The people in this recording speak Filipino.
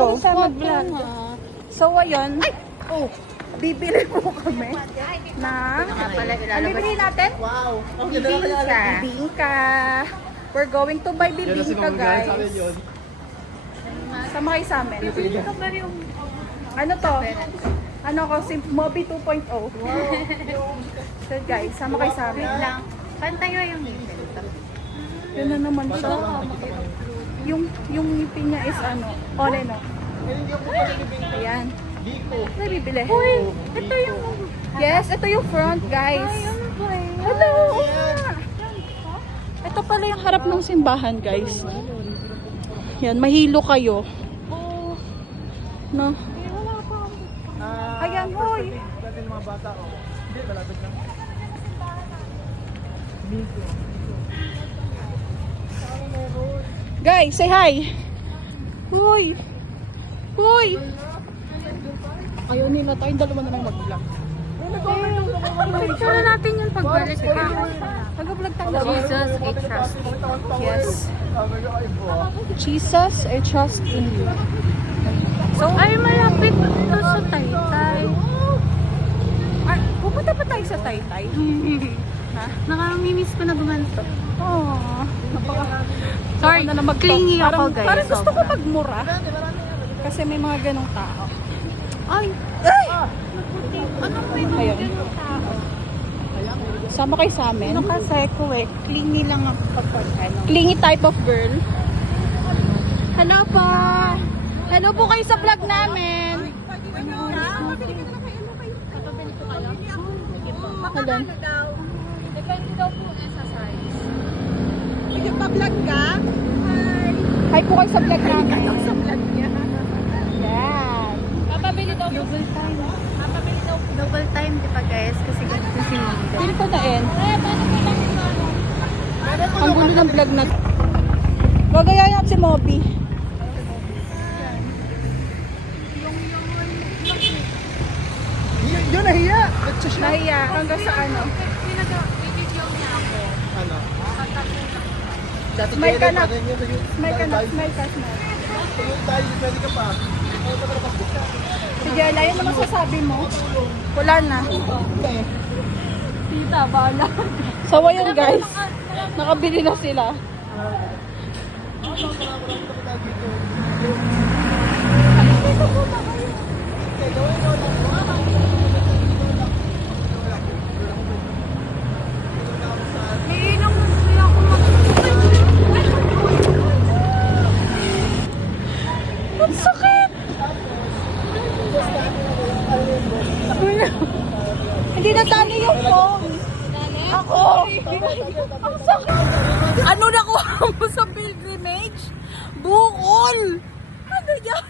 go. So, ayun. Bibili mo kami na... Ano bibili natin? Wow. Bibingka. We're going to buy bibingka, guys. Sama kayo sa amin. Ano to? Ano ko? Mobi 2.0. So, guys, sama kayo sa amin. Pantay mo yung ngipin. Yun na naman siya. Yung ngipin niya is ano? Ole, no? Ayan. Ano bibili? Uy, ito yung... Yes, ito yung front, guys. Hello! Ito pala yung harap ng simbahan, guys. Yan, mahilo kayo. No? Ayan, hoy! Dati ng mga bata, Hindi, malapit lang. Guys, say hi! Hoy! Hoy! Ayaw nila, tayong dalawa na lang mag-vlog. Picture na natin yung pagbalik ka. Mag-vlog tayo. Jesus, I trust you. Yes. Jesus, I trust in you. So, ay malapit to sa Taytay. Pupunta pa tayo sa Taytay. Ha? Nakamimiss ko na gumanto. Oh, Sorry, na naman clingy ako, guys. Parang gusto ko Sobra. magmura. Kasi may mga ganong tao. Ay! Anong may mga Ayun. ganun tao? Sama kayo sa amin. Ano kasi ko clingy lang ako kapag ano. Clingy type of girl. Hello po! Hello po kayo sa vlog namin. Hello. Depende daw po sa size. Pa-vlog ka? Hi po kayo sa vlog namin. Sa vlog niya. Yan. Papabili daw double time. Papabili daw double time, di ba guys? Kasi ganito si Manda. Feel ko na end. Ang gulo ng vlog na. Gagayayan si Moby. Yun, nahiya! Nahiya hanggang sa ano. Pinag-video niya ako. Ano? Smile ka na. Smile ka na. Smile ka. Smile. Tuloy tayo, pwede ka pa. Si Jella, yan naman sasabi mo. Wala na. Tita, bala. So ayun guys. Nakabili na sila. Iinom siya ako Ang sakit! Hindi na tali yung phone. Ako! Ang sakit! Ano nakuha mo sa pilgrimage? Bukol! Ano yan?